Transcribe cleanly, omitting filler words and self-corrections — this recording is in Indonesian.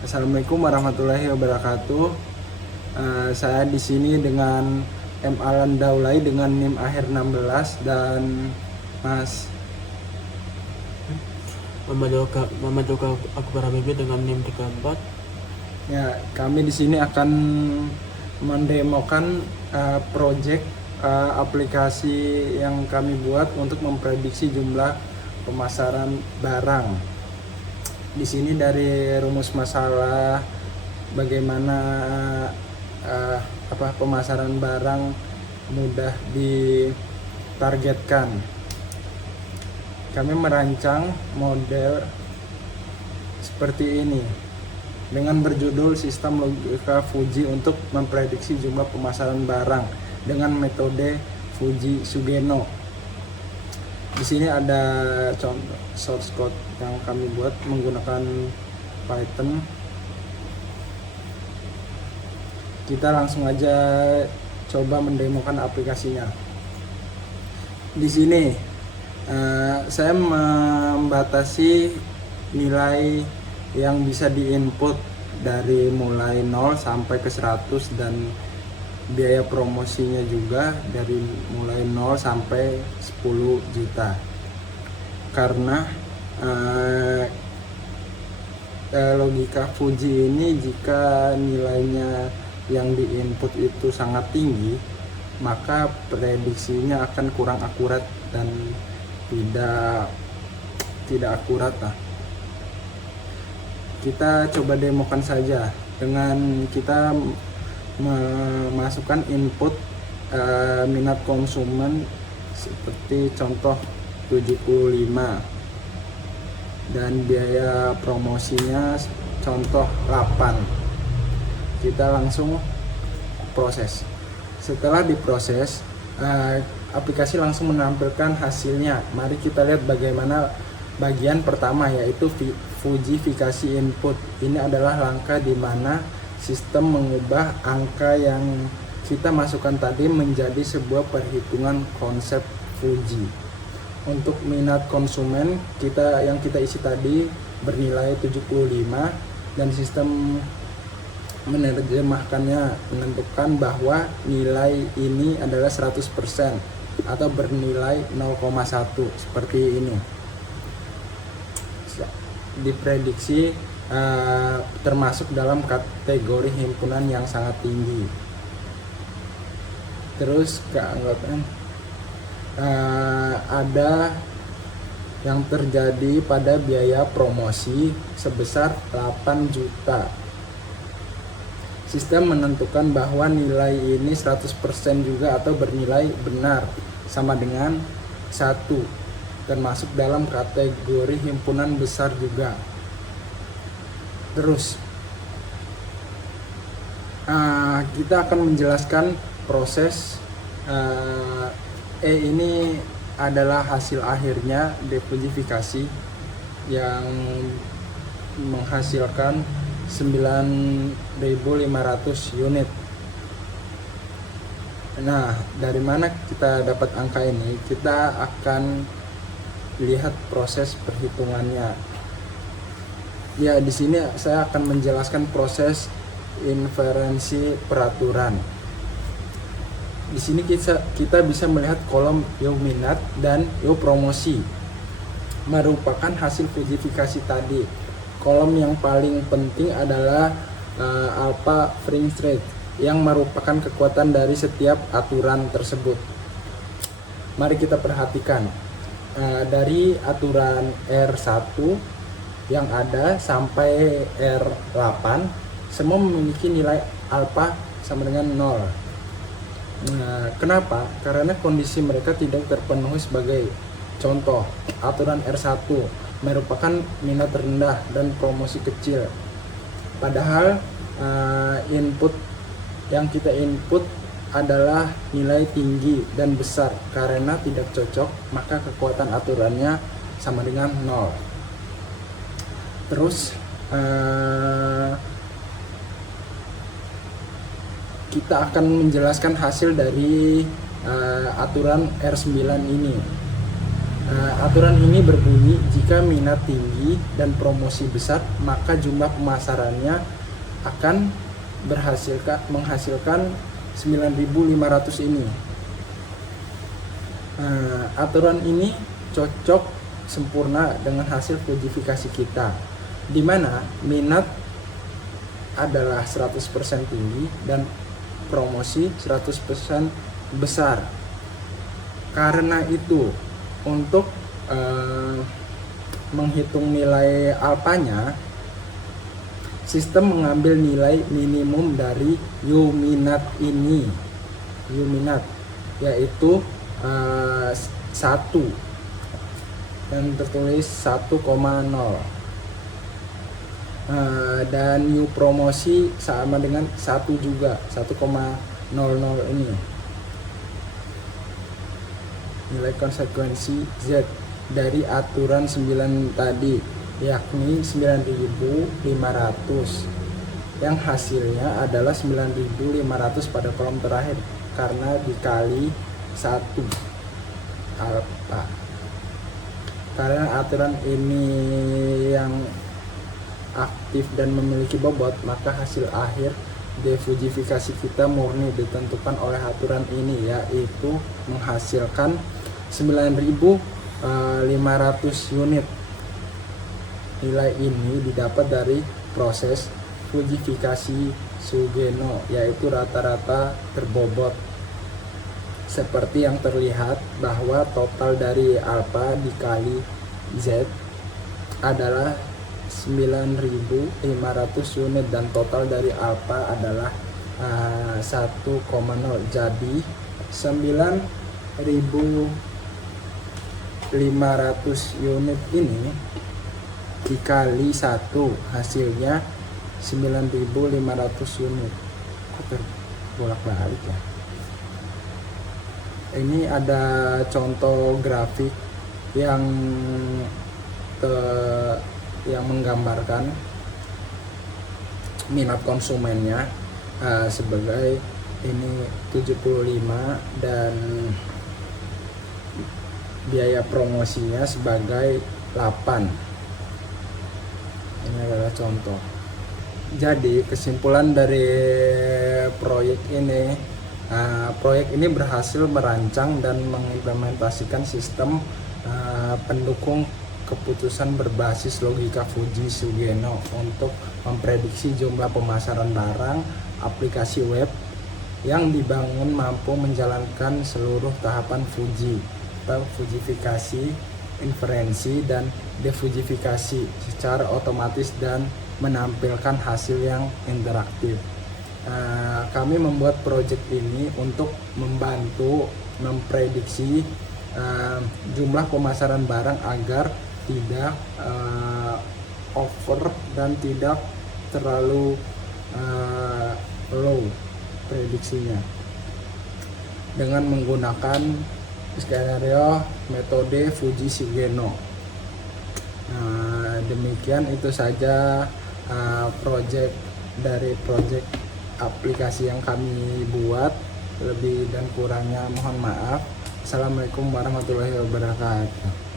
Assalamualaikum warahmatullahi wabarakatuh. Saya di sini dengan M. Alan Daulay dengan NIM akhir 16 dan Mas Muhammad Yoga Akbar Habibie dengan NIM 34. ya, kami di sini akan mendemokan project aplikasi yang kami buat untuk memprediksi jumlah pemasaran barang. Di sini dari rumus masalah bagaimana pemasaran barang mudah ditargetkan. Kami merancang model seperti ini dengan berjudul Sistem Logika Fuji untuk memprediksi jumlah pemasaran barang dengan metode Fuji Sugeno. Di sini ada contoh source code yang kami buat menggunakan Python. Kita langsung aja coba mendemokan aplikasinya. Di sini saya membatasi nilai yang bisa diinput dari mulai 0 sampai ke 100 dan biaya promosinya juga dari mulai 0 sampai 10 juta. Karena logika Fuji ini jika nilainya yang diinput itu sangat tinggi, maka prediksinya akan kurang akurat dan tidak akurat lah. Kita coba demokan saja dengan kita memasukkan input minat konsumen seperti contoh 75 dan biaya promosinya contoh 8. Kita langsung proses. Setelah diproses, aplikasi langsung menampilkan hasilnya. Mari kita lihat bagaimana bagian pertama, yaitu fujifikasi input. Ini adalah langkah di mana sistem mengubah angka yang kita masukkan tadi menjadi sebuah perhitungan konsep Fuji. Untuk minat konsumen yang kita isi tadi bernilai 75 dan sistem menerjemahkannya menentukan bahwa nilai ini adalah 100% atau bernilai 0,1 seperti ini. Diprediksi termasuk dalam kategori himpunan yang sangat tinggi. Terus keanggotaan ada yang terjadi pada biaya promosi sebesar 8 juta. Sistem menentukan bahwa nilai ini 100% juga atau bernilai benar sama dengan 1, termasuk dalam kategori himpunan besar juga. Terus kita akan menjelaskan proses ini adalah hasil akhirnya defujifikasi yang menghasilkan 9.500 unit. Nah, dari mana kita dapat angka ini? Kita akan lihat proses perhitungannya. Ya, di sini saya akan menjelaskan proses inferensi peraturan. Di sini kita bisa melihat kolom yo minat dan yo promosi merupakan hasil fujifikasi tadi. Kolom yang paling penting adalah alpha fringe rate yang merupakan kekuatan dari setiap aturan tersebut. Mari kita perhatikan dari aturan R1 yang ada sampai R8 semua memiliki nilai alpha sama dengan 0. Nah, kenapa? Karena kondisi mereka tidak terpenuhi. Sebagai contoh, aturan R1 merupakan minat rendah dan promosi kecil. Padahal input yang kita input adalah nilai tinggi dan besar. Karena tidak cocok, maka kekuatan aturannya sama dengan 0. Terus kita akan menjelaskan hasil dari aturan R9 ini. Aturan ini berbunyi jika minat tinggi dan promosi besar, maka jumlah pemasarannya akan menghasilkan 9.500 ini. Aturan ini cocok sempurna dengan hasil verifikasi kita, di mana minat adalah 100% tinggi dan promosi 100% besar. Karena itu, untuk menghitung nilai alpanya, sistem mengambil nilai minimum dari U-minat ini, U-minat, yaitu 1 yang tertulis 1,0, dan U promosi sama dengan 1 juga, 1,00 ini. Nilai konsekuensi Z dari aturan 9 tadi, yakni 9.500, yang hasilnya adalah 9.500 pada kolom terakhir karena dikali 1 alfa. Karena aturan ini yang aktif dan memiliki bobot, maka hasil akhir defujifikasi kita murni ditentukan oleh aturan ini, yaitu menghasilkan 9.500 unit. Nilai ini didapat dari proses fujifikasi Sugeno, yaitu rata-rata terbobot. Seperti yang terlihat bahwa total dari alpha dikali Z adalah 9.500 unit dan total dari alpha adalah 1,0. Jadi 9.500 unit ini dikali 1 hasilnya 9.500 unit. Kok terbolak-balik ya? Ini ada contoh grafik yang menggambarkan minat konsumennya sebagai ini 75 dan biaya promosinya sebagai 8. Ini adalah contoh. Jadi kesimpulan dari proyek ini berhasil merancang dan mengimplementasikan sistem pendukung keputusan berbasis logika Fuji Sugeno untuk memprediksi jumlah pemasaran barang aplikasi web yang dibangun mampu menjalankan seluruh tahapan Fuji, fujifikasi, inferensi, dan defujifikasi secara otomatis dan menampilkan hasil yang interaktif. Kami membuat proyek ini untuk membantu memprediksi jumlah pemasaran barang agar tidak over dan tidak terlalu low prediksinya dengan menggunakan skenario metode Fuji Sugeno. Demikian itu saja proyek aplikasi yang kami buat. Lebih dan kurangnya mohon maaf. Assalamualaikum warahmatullahi wabarakatuh.